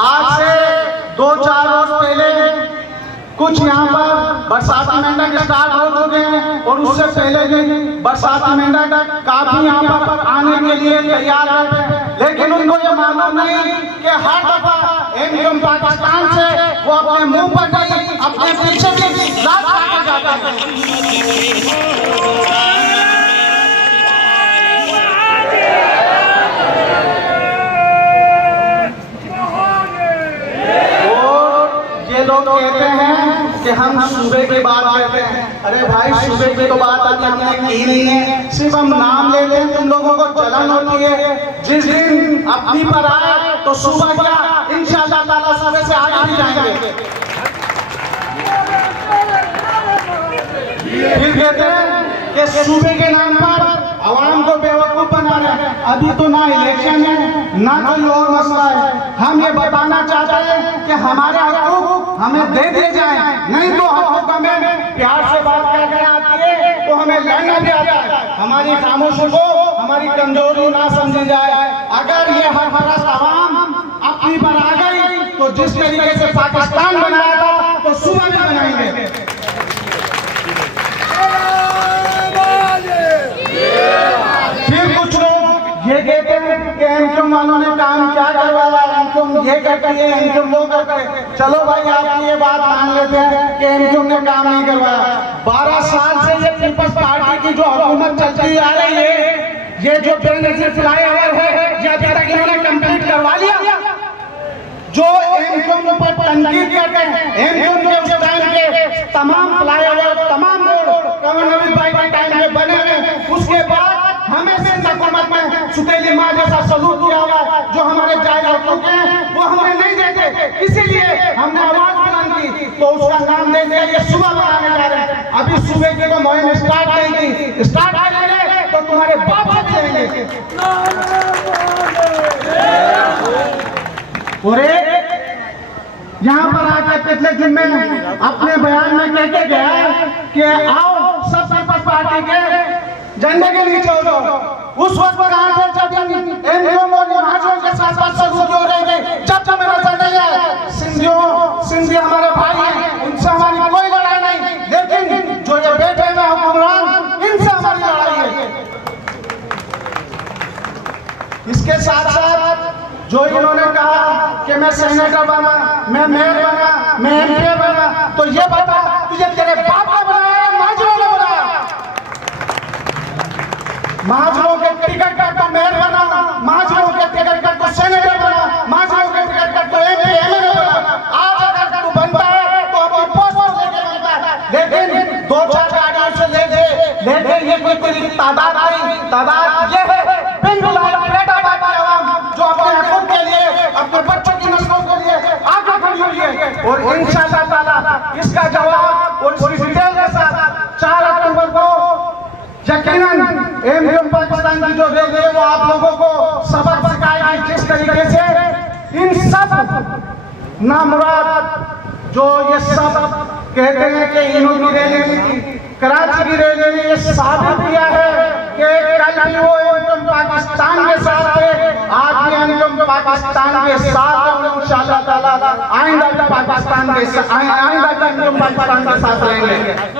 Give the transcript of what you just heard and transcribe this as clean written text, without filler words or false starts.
आज से 2-4 रोज पहले कुछ यहाँ पर बरसाती मेंढक स्टार्ट हो चुके हैं और उससे पहले भी बरसाती मेंढक काफी यहाँ पर आने के लिए तैयार हैं, लेकिन उनको ये मालूम नहीं कि हर दफा एमक्यूएम पाकिस्तान से वो अपने मुंह पर नहीं अपने पीछे भी लात काटा जाता है। लोग कहते हैं कि हम सूबे की बात करते हैं। अरे भाई, सूबे की तो बात अभी हमने की नहीं है, सिर्फ हम नाम लेते हैं। तुम लोगों को जलन होती है। जिस दिन अपनी पर आए तो सूबा क्या, इंशाअल्लाह ताला सूबे से आगे भी जाएंगे। फिर कहते हैं कि सूबे के नाम पर आवाम को बेवकूफ बना रहे हैं। अभी तो ना इलेक्शन है ना कोई और मसला है। हम ये बताना चाहते हैं कि हमारे हकूक हमें दे दिए जाए, नहीं तो हकूक हमें प्यार से बात करके आती है तो हमें लड़ना भी आता है। हमारी खामोशी को हमारी कमजोरी ना समझी जाए। अगर ये हर परस्त आवाम अपनी पर आ गई तो जिस तरीके से पाकिस्तान बनाया था तो सूबा भी बनाएंगे। फिर कुछ लोग ये कहते हैं कि एमक्यूएम वालों ने काम क्या करवाया, एमक्यूएम ये करती है, एमक्यूएम वो करते हैं। चलो भाई, आपकी ये बात मान लेते हैं कि एमक्यूएम ने काम नहीं करवाया। 12 साल से ये पीपल्स पार्टी की जो हुकूमत चलती आ रही है, ये जो बेनजीर फ्लाईओवर है, ये अभी तक इन्होंने कंप्लीट करवा लिया। जो एमक्यूएम पर तनकीद करते हैं, एमक्यूएम के उस टाइम के तमाम फ्लाईओवर, तमाम रोड कमर नवीद भाई के टाइम में बने हैं। उसके बाद हमें सिंध हुकूमत में सुतेली माँ जैसा सलूक किया हुआ, जो हमारे जायज हकूक हैं वो हमें नहीं देते, इसीलिए हमने आवाज बुलंद की तो उसका नाम दे दिया, ये सूबा बनाने जा रहे हैं। अभी सूबे की तो मुहिम स्टार्ट नहीं की, स्टार्ट करेंगे तो तुम्हारे बाप से जाएंगे। और यहाँ पर आकर पिछले दिन में अपने बयान में कह के गया कि आओ सब पीपल्स पार्टी के झंडे के नीचे हो जाओ। उस वक्त कहाँ थे जब एमक्यूएम और महाजों के साथ सलूक हो रहे थे, जब तक नजर नहीं आया। सिंधी हमारे भाई हैं, उनसे हमारी कोई लड़ाई नहीं, लेकिन जो ये बैठे हुए हुक्मरान, इनसे हमारी लड़ाई है। इसके साथ साथ जो इन्होंने कहा कि मैं सेनेटर बना, मैं मेयर बना, मैं एमपी बना, तो ये बता तुझे तेरे बाप ने बनाया या महाजरों ने बनाया? महाजरों के टिकट पर तो मेयर बना, महाजरों के टिकट पर तो सेनेटर बना, महाजरों के टिकट पर तो एमपी एमएलए बना। आज अगर तू बनता है तो अपनी पोस्ट लेके बनता है, लेकिन 2-4 गाड़ियों से ले दे, लेकिन ये कोई तेरी तादाद नहीं। तादाद ये है बिल्कुल बेटा बाबा आवाम जो अपने हकूक के लिए, अपने बच्चों की नस्लों के लिए आगे खड़ी हुई है। और इंशाअल्लाह ताला इसका जवाब और इसकी डिटेल के साथ 4 अक्टूबर को यकीनन एमक्यूएम पाकिस्तान की जो रैली है वो आप लोगों को सबक सिखाएगी। जिस तरीके से इन सब नामुराद जो ये सब कहते हैं कि इन्होंने रैली कराची की रैली ने ये साबित किया है कि कल भी वो एमक्यूएम पाकिस्तान के साथ थे, आज भी एमक्यूएम पाकिस्तान के साथ हैं। इंशाअल्लाह ताला आइंदा भी एमक्यूएम पाकिस्तान के साथ रहेंगे।